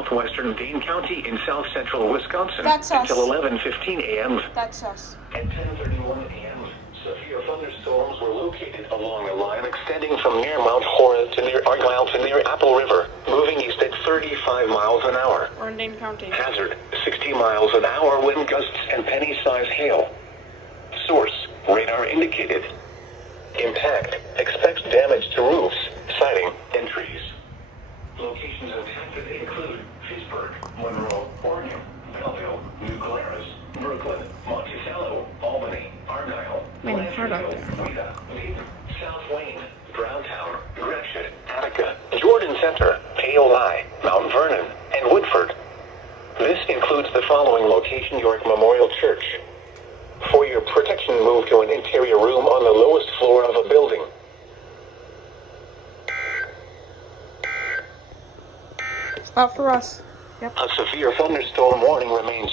southwestern Dane County in south-central Wisconsin That's us. until 11:15 a.m. That's us. At 10:31 a.m., severe thunderstorms were located along a line extending from near Mount Horeb to near Argyle to near Apple River, moving east at 35 miles an hour. We're in Dane County. Hazard, 60 miles an hour wind gusts and penny-size hail. Source, radar indicated. Impact, expects damage to roofs, siding, and trees. Locations impacted include Pittsburgh, Monroe, Oregon, Belleville, New Glarus, Brooklyn, Monticello, Albany, Argyle, Hard out Blanchardville, there. Wheeler, Leeds, South Wayne, Browntown, Gresham, Attica, Jordan Center, Paoli, Mount Vernon, and Woodford. This includes the following location: York Memorial Church. For your protection, move to an interior room on the lowest floor of a building. It's not for us. Yep. A severe thunderstorm warning remains.